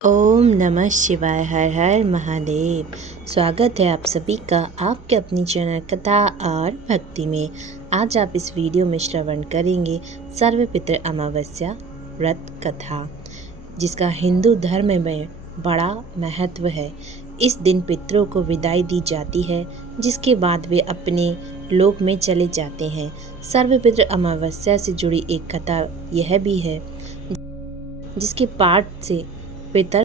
ओम नमः शिवाय। हर हर महादेव। स्वागत है आप सभी का आपके अपनी चैनल कथा और भक्ति में। आज आप इस वीडियो में श्रवण करेंगे सर्वपितृ अमावस्या व्रत कथा, जिसका हिंदू धर्म में बड़ा महत्व है। इस दिन पितरों को विदाई दी जाती है, जिसके बाद वे अपने लोक में चले जाते हैं। सर्वपितृ अमावस्या से जुड़ी एक कथा यह भी है, जिसके पाठ से पितर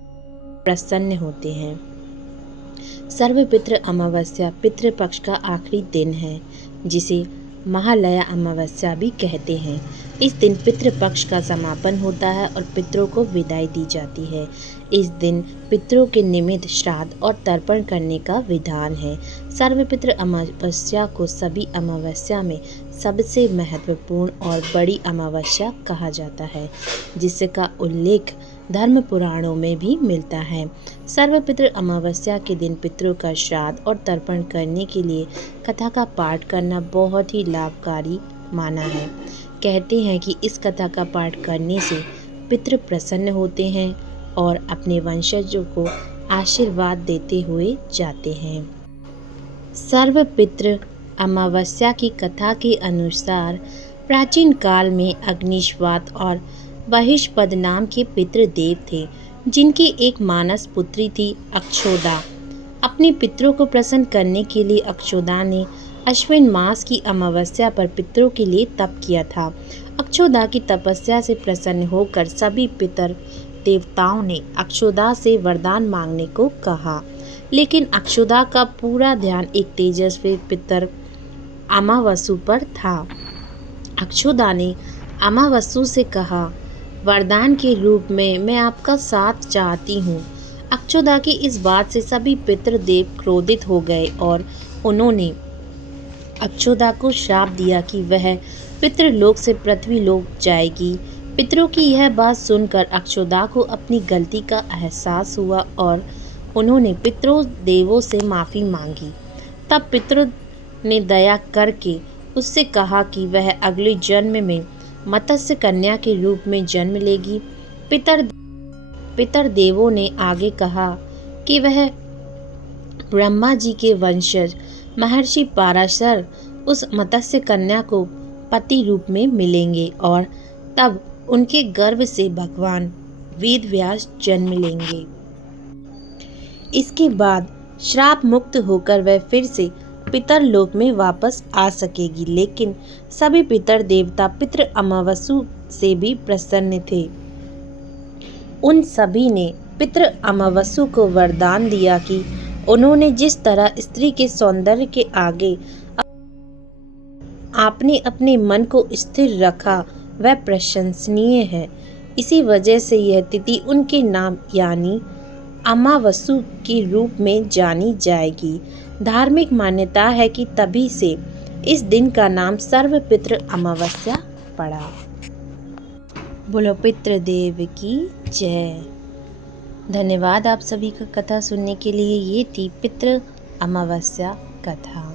प्रसन्न होते हैं। सर्वपितृ अमावस्या पितृपक्ष का आखिरी दिन है, जिसे महालया अमावस्या भी कहते हैं। इस दिन पितृपक्ष का समापन होता है और पितरों को विदाई दी जाती है। इस दिन पितरों के निमित्त श्राद्ध और तर्पण करने का विधान है। सर्वपितृ अमावस्या को सभी अमावस्या में सबसे महत्वपूर्ण और बड़ी अमावस्या कहा जाता है, जिसका उल्लेख धर्म पुराणों में भी मिलता है। सर्वपितृ अमावस्या के दिन पितरों का श्राद्ध और तर्पण करने के लिए कथा का पाठ करना बहुत ही लाभकारी माना है। कहते हैं कि इस कथा का पाठ करने से पितृ प्रसन्न होते हैं और अपने वंशजों को आशीर्वाद देते हुए जाते हैं। सर्वपितृ अमावस्या की कथा के अनुसार प्राचीन काल में अग्निश्वात और बहिष्पद नाम के पितृदेव थे, जिनकी एक मानस पुत्री थी अक्षोदा। अपने पितरों को प्रसन्न करने के लिए अक्षोदा ने अश्विन मास की अमावस्या पर पितरों के लिए तप किया था। अक्षोदा की तपस्या से प्रसन्न होकर सभी पितर देवताओं ने अक्षोदा से वरदान मांगने को कहा, लेकिन अक्षोदा का पूरा ध्यान एक तेजस्वी पितर अमावसु पर था। अक्षोदा ने अमावसु से कहा, वरदान के रूप में मैं आपका साथ चाहती हूँ। अक्षोदा की इस बात से सभी पितृदेव क्रोधित हो गए और उन्होंने अक्षोदा को श्राप दिया कि वह पितृलोक से पृथ्वीलोक जाएगी। पितरों की यह बात सुनकर अक्षोदा को अपनी गलती का एहसास हुआ और उन्होंने पितरों देवों से माफ़ी मांगी। तब पितरों ने दया करके उससे कहा कि वह अगले जन्म में मत्स्य कन्या के रूप में जन्म लेगी। पितर देवों ने आगे कहा कि वह ब्रह्मा जी के वंशज महर्षि पराशर उस मत्स्य कन्या को पति रूप में मिलेंगे और तब उनके गर्भ से भगवान वेद व्यास जन्म लेंगे। इसके बाद श्राप मुक्त होकर वह फिर से पितर लोक में वापस आ सकेगी। लेकिन सभी पितर देवता पितृ अमावसु से भी प्रसन्न थे। उन सभी ने पितृ अमावसु को वरदान दिया कि उन्होंने जिस तरह स्त्री के सौंदर्य के आगे आपने अपने मन को स्थिर रखा वह प्रशंसनीय है। इसी वजह से यह तिथि उनके नाम यानी अमावसु के रूप में जानी जाएगी। धार्मिक मान्यता है कि तभी से इस दिन का नाम सर्वपितृ अमावस्या पड़ा। बोलो पितृदेव की जय। धन्यवाद आप सभी का कथा सुनने के लिए। ये थी पितृ अमावस्या कथा।